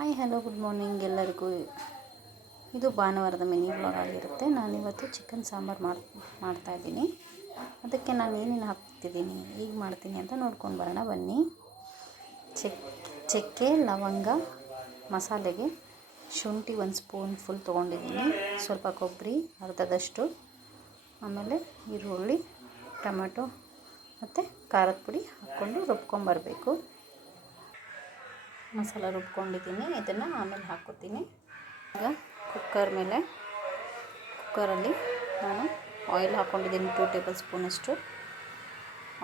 Hi hello good morning ಎಲ್ಲರಿಗೂ. ಇದು ಭಾನುವಾರದ ಮಿನಿ ವ್ಲಾಗ್ ಆಗಿರುತ್ತೆ. ನಾನಿವತ್ತು ಚಿಕನ್ ಸಾಂಬಾರು ಮಾಡ್ತಾಯಿದ್ದೀನಿ. ಅದಕ್ಕೆ ನಾನು ಏನೇನು ಹಾಕ್ತಿದ್ದೀನಿ, ಈಗ ಮಾಡ್ತೀನಿ ಅಂತ ನೋಡ್ಕೊಂಡು ಬರೋಣ ಬನ್ನಿ. ಚಕ್ಕೆ, ಲವಂಗ, ಮಸಾಲೆಗೆ ಶುಂಠಿ 1 ಸ್ಪೂನ್ ಫುಲ್ ತೊಗೊಂಡಿದ್ದೀನಿ, ಸ್ವಲ್ಪ ಕೊಬ್ಬರಿ ಅರ್ಧದಷ್ಟು, ಆಮೇಲೆ ಈರುಳ್ಳಿ, ಟೊಮೆಟೊ ಮತ್ತು ಖಾರದ ಪುಡಿ ಹಾಕ್ಕೊಂಡು ರುಬ್ಕೊಂಬರಬೇಕು. ಮಸಾಲ ರುಬ್ಕೊಂಡಿದ್ದೀನಿ, ಇದನ್ನು ಆಮೇಲೆ ಹಾಕ್ಕೋತೀನಿ. ಈಗ ಕುಕ್ಕರಲ್ಲಿ ನಾನು ಆಯಿಲ್ ಹಾಕ್ಕೊಂಡಿದ್ದೀನಿ 2 ಟೇಬಲ್ ಸ್ಪೂನಷ್ಟು.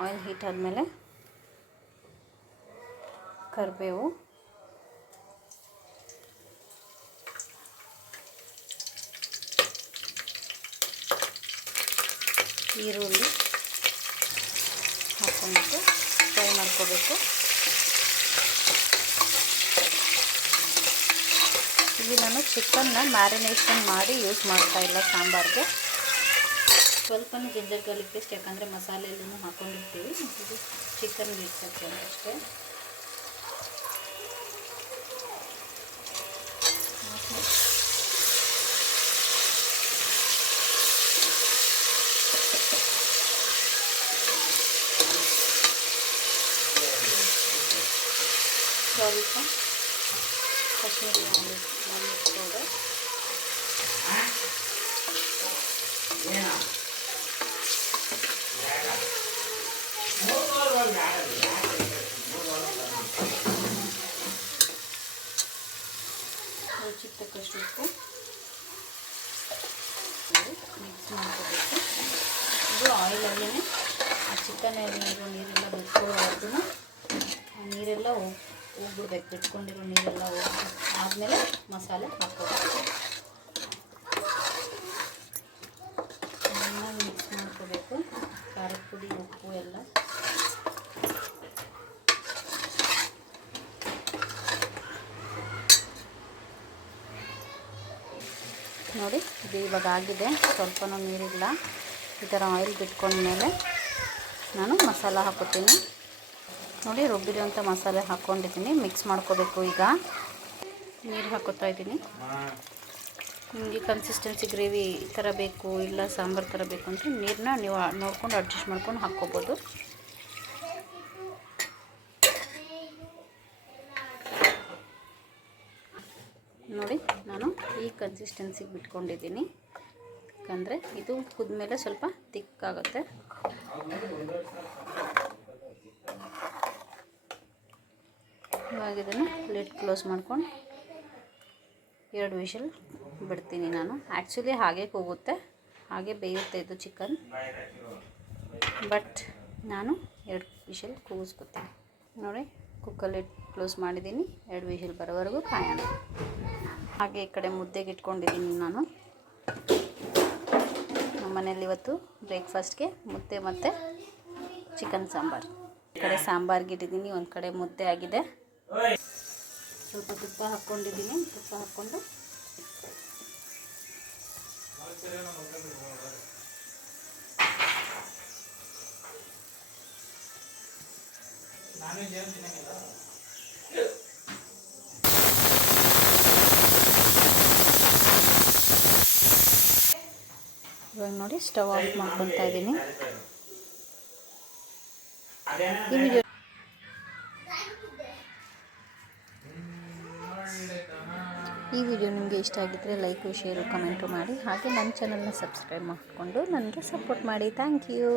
ಆಯಿಲ್ ಹೀಟ್ ಆದಮೇಲೆ ಕರಿಬೇವು, ಈರುಳ್ಳಿ ಹಾಕ್ಕೊಂಡ್ಬಿಟ್ಟು ಫ್ರೈ ಮಾಡ್ಕೋಬೇಕು. ಇಲ್ಲಿ ನಾನು ಚಿಕನ್ನ ಮ್ಯಾರಿನೇಷನ್ ಮಾಡಿ ಯೂಸ್ ಮಾಡ್ತಾಯಿಲ್ಲ ಸಾಂಬಾರಿಗೆ. ಸ್ವಲ್ಪನೂ ಜಿಂಜರ್ ಗಾರ್ಲಿಕ್ ಪೇಸ್ಟ್, ಯಾಕಂದರೆ ಮಸಾಲೆ ಎಲ್ಲನೂ ಹಾಕ್ಕೊಂಡಿರ್ತೀವಿ, ಇದು ಚಿಕನ್ಗೆ ಇಡ್ಸಕ್ಕೆ ಅಷ್ಟೇ. ಸ್ವಲ್ಪ ಕಾಶ್ಮೀರಿ ಮಿರ್ಚ್ ಪೌಡರ್, ರುಚಿಗೆ ತಕ್ಕಷ್ಟು ಉಪ್ಪು ಮಿಕ್ಸ್ ಮಾಡ್ಕೋಬೇಕು. ಇದು ಆಯಿಲಲ್ಲೇ ಆ ಚಿಕನ್ ನೀರೆಲ್ಲ ಬಿಟ್ಕೊಳ್ಳೋವರೆಗೂ ನೀರೆಲ್ಲ ಹೋಗ್ಬಿಡ್ಬೇಕು, ಬಿಟ್ಕೊಂಡಿರೋ ನೀರೆಲ್ಲ ಆದಮೇಲೆ ಮಸಾಲೆ ಹಾಕ್ಕೋಬೇಕು. ಚೆನ್ನಾಗಿ ಮಿಕ್ಸ್ ಮಾಡ್ಕೋಬೇಕು. ಖಾರದ ಪುಡಿ, ಉಪ್ಪು ಎಲ್ಲ ನೋಡಿ. ಇದು ಇವಾಗ ಆಗಿದೆ, ಸ್ವಲ್ಪನೂ ನೀರಿಲ್ಲ. ಈ ಥರ ಆಯಿಲ್ ಬಿಟ್ಕೊಂಡ್ಮೇಲೆ ನಾನು ಮಸಾಲ ಹಾಕೋತೀನಿ. ನೋಡಿ, ರುಬ್ಬಿರೋಂಥ ಮಸಾಲೆ ಹಾಕ್ಕೊಂಡಿದ್ದೀನಿ, ಮಿಕ್ಸ್ ಮಾಡ್ಕೋಬೇಕು. ಈಗ ನೀರು ಹಾಕೋತಾ ಇದ್ದೀನಿ. ನಿಮಗೆ ಕನ್ಸಿಸ್ಟೆನ್ಸಿ ಗ್ರೇವಿ ಈ ಥರ ಬೇಕು, ಇಲ್ಲ ಸಾಂಬಾರು ಥರ ಬೇಕು ಅಂದರೆ ನೀರನ್ನ ನೀವು ನೋಡ್ಕೊಂಡು ಅಡ್ಜಸ್ಟ್ ಮಾಡ್ಕೊಂಡು ಹಾಕ್ಕೋಬೋದು. ನೋಡಿ, ನಾನು ಈ ಕನ್ಸಿಸ್ಟೆನ್ಸಿಗೆ ಬಿಟ್ಕೊಂಡಿದ್ದೀನಿ, ಯಾಕಂದರೆ ಇದು ಕುದ್ಮೇಲೆ ಸ್ವಲ್ಪ ತಿಕ್ಕಾಗುತ್ತೆ. ಇವಾಗ ಇದನ್ನು ಲಿಡ್ ಕ್ಲೋಸ್ ಮಾಡ್ಕೊಂಡು 2 ವಿಷಲ್ ಬಿಡ್ತೀನಿ. ನಾನು ಆ್ಯಕ್ಚುಲಿ ಹಾಗೆ ಕೂಗುತ್ತೆ, ಹಾಗೆ ಬೇಯುತ್ತೆ ಇದು ಚಿಕನ್, ಬಟ್ ನಾನು 2 ವಿಷಲ್ ಕೂಗಿಸ್ಕೊತೀನಿ. ನೋಡಿ, ಕುಕ್ಕರ್ ಲಿಡ್ ಕ್ಲೋಸ್ ಮಾಡಿದ್ದೀನಿ. 2 ವಿಷಲ್ ಬರೋವರೆಗೂ ಕಾಯೋಣ. ಹಾಗೆ ಈ ಕಡೆ ಮುದ್ದೆಗೆ ಇಟ್ಕೊಂಡಿದ್ದೀನಿ ನಾನು. ನಮ್ಮ ಮನೇಲಿ ಇವತ್ತು ಬ್ರೇಕ್ಫಾಸ್ಟ್ಗೆ ಮುದ್ದೆ ಮತ್ತು ಚಿಕನ್ ಸಾಂಬಾರು. ಈ ಕಡೆ ಸಾಂಬಾರಿಗೆ ಇಟ್ಟಿದ್ದೀನಿ, ಒಂದು ಕಡೆ ಮುದ್ದೆ ಆಗಿದೆ. ಸ್ವಲ್ಪ ತುಪ್ಪ ಹಾಕ್ಕೊಂಡಿದ್ದೀನಿ. ತುಪ್ಪ ಹಾಕ್ಕೊಂಡು ಇವಾಗ ನೋಡಿ ಸ್ಟವ್ ಆಫ್ ಮಾಡ್ಕೊತಾ ಇದ್ದೀನಿ. ಈ ವಿಡಿಯೋ ನಿಮಗೆ ಇಷ್ಟ ಆಗಿದ್ದರೆ ಲೈಕು, ಶೇರು, ಕಮೆಂಟು ಮಾಡಿ. ಹಾಗೆ ನನ್ನ ಚಾನಲ್ನ ಸಬ್ಸ್ಕ್ರೈಬ್ ಮಾಡಿಕೊಂಡು ನನಗೆ ಸಪೋರ್ಟ್ ಮಾಡಿ. Thank you.